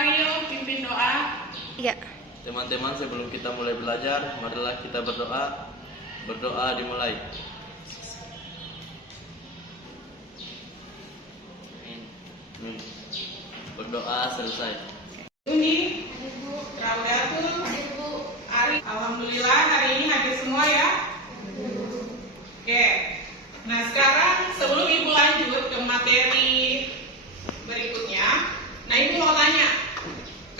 Faril pimpin doa. Iya. Teman-teman, sebelum kita mulai belajar, marilah kita berdoa. Berdoa dimulai. Berdoa selesai. Ini Raudatul Arif. Alhamdulillah hari ini hadir semua ya. Oke. Nah sekarang sebelum Ibu lanjut ke materi berikutnya, nah Ibu mau tanya,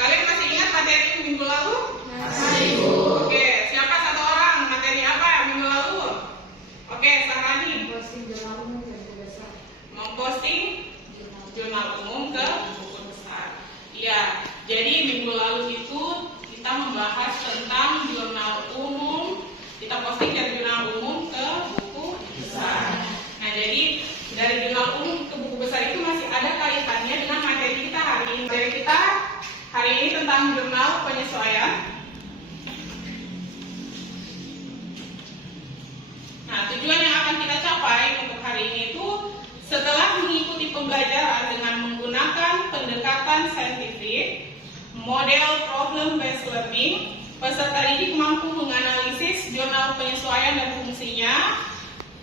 kalian masih ingat materi minggu lalu? Masih. Oke, siapa satu orang materi apa minggu lalu? Oke, Sarani. Memposting jurnal umum ke buku besar. Iya, jadi minggu lalu itu kita membahas tentang jurnal umum, kita posting dari jurnal umum ke buku besar. Nah, jadi dari jurnal umum ke buku besar itu masih ada kaitannya dengan materi kita hari ini. Materi kita hari ini tentang jurnal penyesuaian. Nah, tujuan yang akan kita capai untuk hari ini itu setelah mengikuti pembelajaran dengan menggunakan pendekatan saintifik, model problem based learning, peserta didik mampu menganalisis jurnal penyesuaian dan fungsinya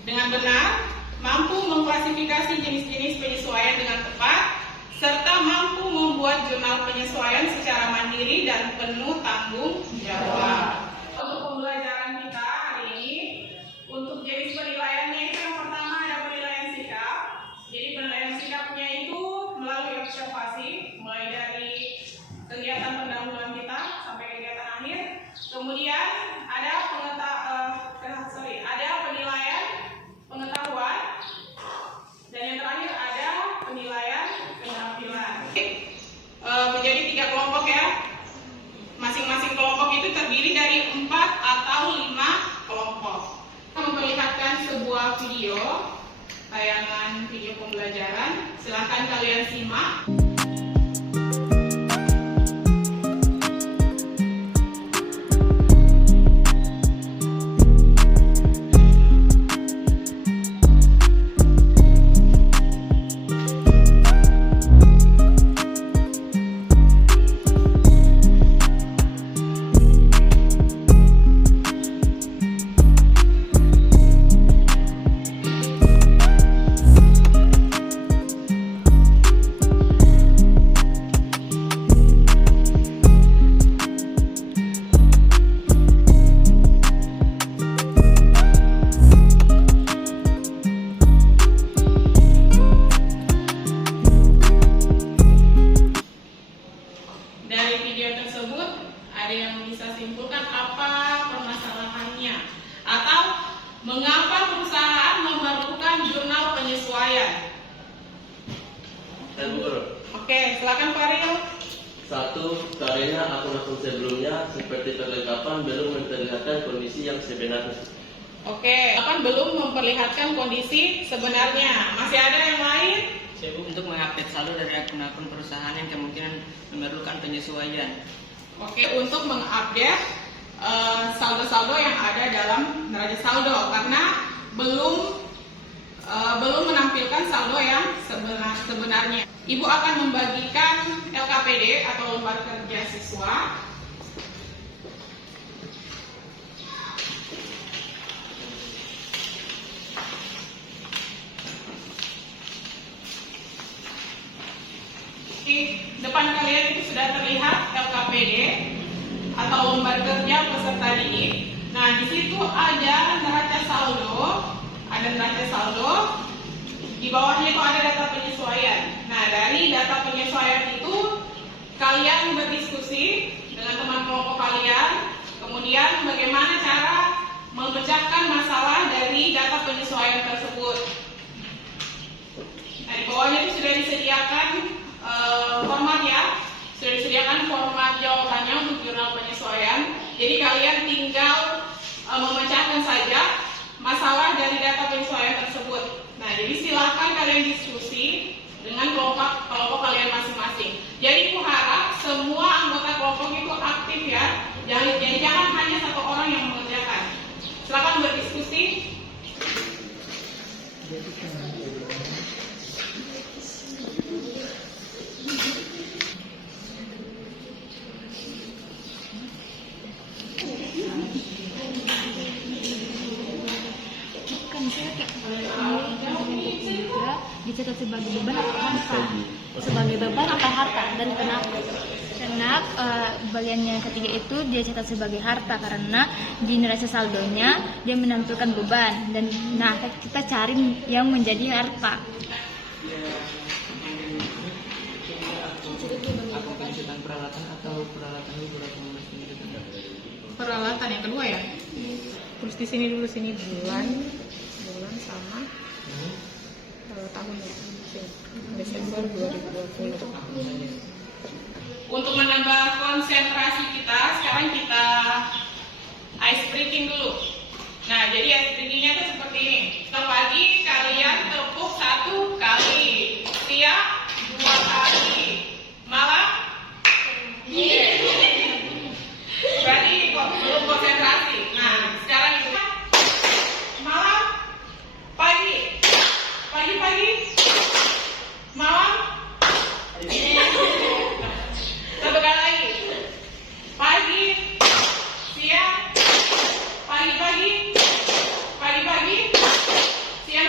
dengan benar, mampu mengklasifikasi jenis-jenis penyesuaian dengan tepat, serta mampu membuat jurnal penyesuaian secara mandiri dan penuh tanggung jawab. Untuk pembelajaran kita hari ini, untuk jenis penilaiannya itu yang pertama ada penilaian sikap. Jadi penilaian sikapnya itu melalui observasi, mulai dari kegiatan pendahuluan kita sampai kegiatan akhir. Kemudian ada ada penilaian pengetahuan, dan yang terakhir ada penilaian keterampilan. Menjadi 3 kelompok ya. Masing-masing kelompok itu terdiri dari 4 atau 5 kelompok. Kita memperlihatkan sebuah video, tayangan video pembelajaran. Silakan kalian simak. Dari video tersebut, ada yang bisa simpulkan apa permasalahannya atau mengapa perusahaan memerlukan jurnal penyesuaian. Oke, silakan Faril. 1. Karena akun-akun sebelumnya seperti perlengkapan belum memperlihatkan kondisi yang sebenarnya. Oke, kan belum memperlihatkan kondisi sebenarnya. Masih ada yang lain? Untuk mengupdate saldo dari akun-akun perusahaan yang kemungkinan memerlukan penyesuaian. Oke, untuk mengupdate saldo-saldo yang ada dalam neraca saldo karena belum menampilkan saldo yang sebenarnya. Ibu akan membagikan LKPD atau lembar kerja siswa. Di depan kalian itu sudah terlihat LKPD atau lembar kerja peserta didik. Nah, di situ ada neraca saldo, di bawahnya itu ada data penyesuaian. Nah, dari data penyesuaian itu kalian berdiskusi dengan teman kelompok kalian, kemudian bagaimana cara memecahkan masalah dari data penyesuaian tersebut. Nah, di bawahnya itu sudah disediakan format ya, sudah disediakan format jawabannya untuk jurnal penyesuaian. Jadi kalian tinggal memecahkan saja masalah dari data penyesuaian tersebut. Nah, jadi silakan kalian diskusi dengan kelompok kalian masing-masing. Jadi aku harap semua anggota kelompok itu aktif ya. Jangan hanya satu orang yang mengerjakan. Silakan berdiskusi. dan kenapa? Karena bagiannya ketiga itu dia catat sebagai harta karena di neraca saldonya dia menampilkan beban dan kita cari yang menjadi harta. Aku penyesuaian peralatan atau peralatan liburan pengurus pendidikan. Peralatan yang kedua ya. Terus di sini dulu sini bulan sama tahunnya. Desember 2020. Untuk menambah konsentrasi kita, sekarang kita ice breaking dulu. Nah, jadi ice breakingnya itu seperti ini. Pagi kalian tepuk 1 kali, siang 2 kali, malam berarti belum konsentrasi. Nah, sekarang itu malam, pagi, malam, satu kali lagi, pagi, siang, pagi,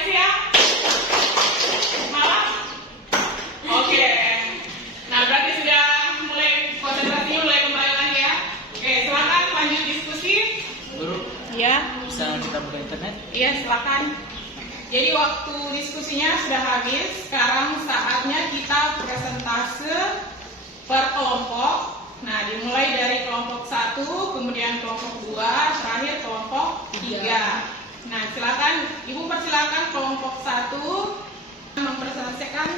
siang, malam. Oke. Nah, berarti sudah mulai konsentrasinya mulai kembali lagi ya. Oke, silakan lanjut diskusi. Guru, Ya. bisa kita buka internet? Iya, silakan. Jadi waktu diskusinya sudah habis. Sekarang saatnya kita presentase per kelompok. Nah, dimulai dari kelompok 1, kemudian kelompok 2, terakhir kelompok 3. Nah, silakan Ibu persilakan kelompok 1 mempresentasikan.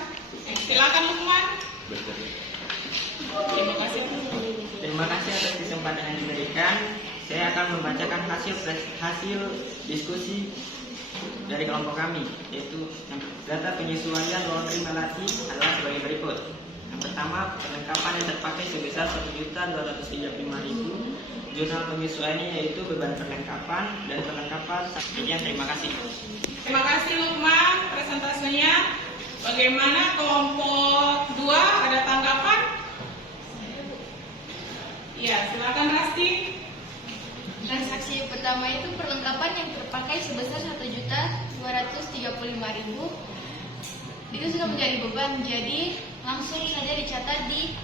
Silakan Lukman. Terima kasih. Terima kasih atas kesempatan yang diberikan. Saya akan membacakan hasil diskusi dari kelompok kami, yaitu data penyesuaian loan relasi adalah sebagai berikut. Yang pertama, perlengkapan yang terpakai sebesar 1.235.000. Jurnal penyesuaiannya yaitu beban perlengkapan dan perlengkapan. Sekian, terima kasih. Terima kasih Lukman presentasinya. Bagaimana kelompok 2 ada tanggapan? Ya, silakan Rasti. Transaksi pertama itu perlengkapan yang terpakai sebesar 1.235.000. Itu sudah menjadi beban, jadi langsung saja dicatat di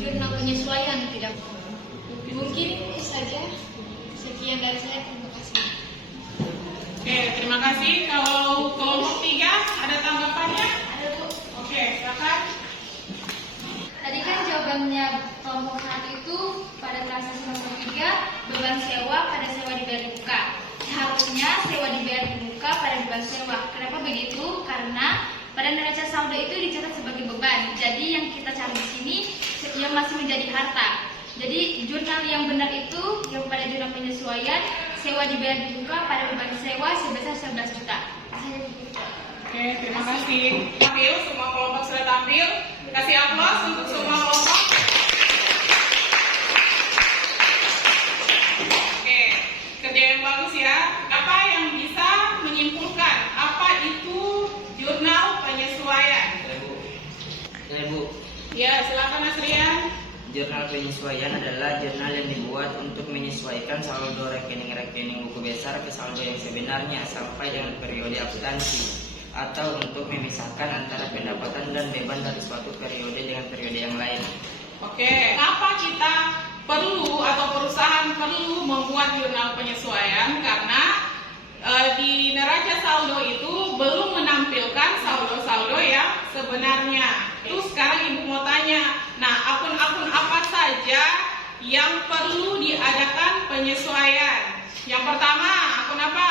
jurnal penyesuaian. Tidak mungkin itu saja. Sekian dari saya, terima kasih. Oke, terima kasih. Kalau kelompok 3 ada tanggapannya? Ada Bu. Oke, silakan. Tadi kan jawabannya kelompok 1 itu pada transaksi nomor 3 beban sewa pada sewa dibayar di muka. Seharusnya sewa dibayar di muka pada beban sewa. Kenapa begitu? Karena pada neraca saldo itu dicatat sebagai beban. Jadi yang kita cari di sini yang masih menjadi harta. Jadi jurnal yang benar itu yang pada jurnal penyesuaian sewa dibayar di muka pada beban sewa sebesar 11 juta. Oke, terima kasih. Tampil, semua kelompok sudah tampil. Kasih aplaus untuk semua kelompok. Oke, kerja yang bagus ya. Apa yang bisa menyimpulkan apa itu jurnal penyesuaian? Saya Bu, Ya, silakan Mas Rian. jurnal penyesuaian adalah jurnal yang dibuat untuk menyesuaikan saldo rekening-rekening buku besar ke saldo yang sebenarnya sampai dengan periode akuntansi, atau untuk memisahkan antara pendapatan dan beban dari suatu periode dengan periode yang lain. Oke, apa kita perlu atau perusahaan perlu membuat jurnal penyesuaian? Karena di neraca saldo itu belum menampilkan saldo-saldo yang sebenarnya. Terus sekarang Ibu mau tanya, nah akun-akun apa saja yang perlu diadakan penyesuaian? Yang pertama, akun apa?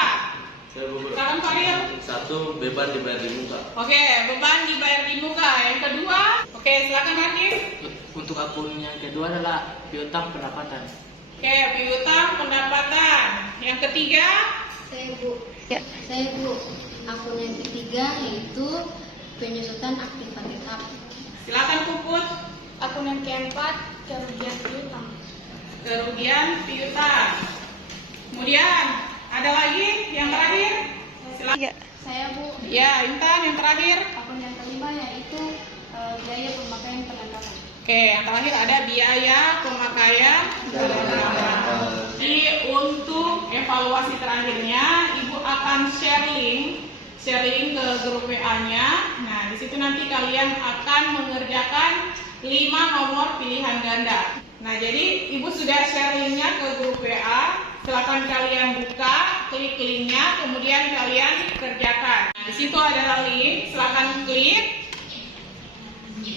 Silakan Fahir. 1, beban dibayar di muka. Oke, beban dibayar di muka. Yang kedua, oke silakan Rakif. Untuk akun yang kedua adalah piutang pendapatan. Oke, piutang pendapatan. Yang ketiga, Saya Bu. Saya Bu. Akun yang ketiga yaitu penyusutan aktiva tetap. silakan Puput. Akun yang keempat kerugian piutang. Kerugian piutang. Kemudian ada lagi yang terakhir. Silakan. Saya Bu. Ya, Intan yang terakhir. Akun yang kelima yaitu biaya pemakaian perlengkapan. Oke, yang terakhir ada biaya pemakaian perlengkapan. Jadi untuk evaluasi terakhirnya, Ibu akan share link ke grup WA-nya. Nah, di situ nanti kalian akan mengerjakan 5 nomor pilihan ganda. Nah, jadi Ibu sudah share linknya ke grup WA. Silakan kalian buka, klik linknya, kemudian kalian kerjakan. Nah, di situ adalah link, silakan klik.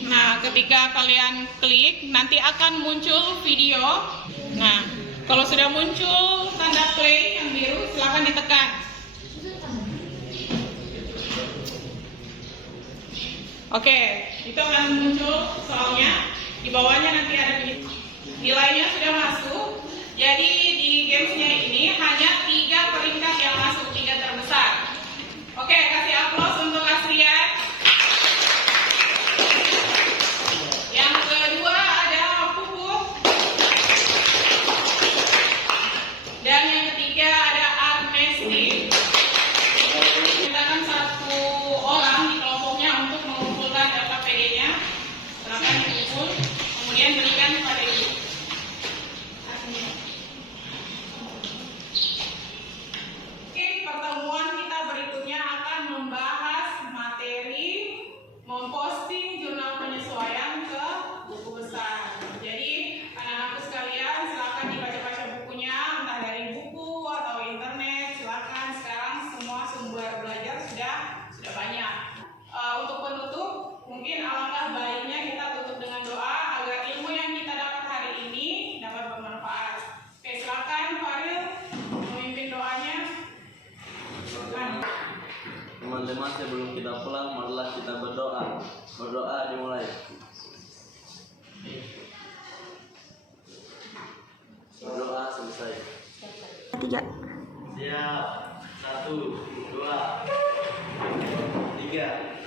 Nah, ketika kalian klik, nanti akan muncul video. Nah, kalau sudah muncul tanda play yang biru, silakan ditekan. Oke, itu akan muncul soalnya. Di bawahnya nanti ada nilainya sudah masuk. Jadi di gamesnya ini hanya 3 peringkat yang masuk, 3 terbesar. Oke, kasih aplaus untuk Asrian. Yang kedua ada Pupuk. Dan yang ketiga ada Arnesti. Kita akan 1 orang di kelompoknya untuk mengumpulkan data PD-nya. Silakan dikumpul, kemudian berikan kepada Ibu. Oke, pertemuan kita berikutnya akan membahas materi memposting jurnal penyesuaian ke buku besar. Jadi anak-anakku sekalian, silakan dibaca-baca bukunya, entah dari buku atau internet. Silakan, sekarang semua sumber belajar sudah banyak. Untuk penutup, mungkin alangkah baiknya kita tutup dengan doa agar ilmu yang kita dapat hari ini dapat bermanfaat. Oke, silakan Faril memimpin doanya. Silakan. Teman-teman, sebelum kita pulang, marilah kita berdoa. Berdoa dimulai. Berdoa selesai. 3. Siap. 1, 2, 3.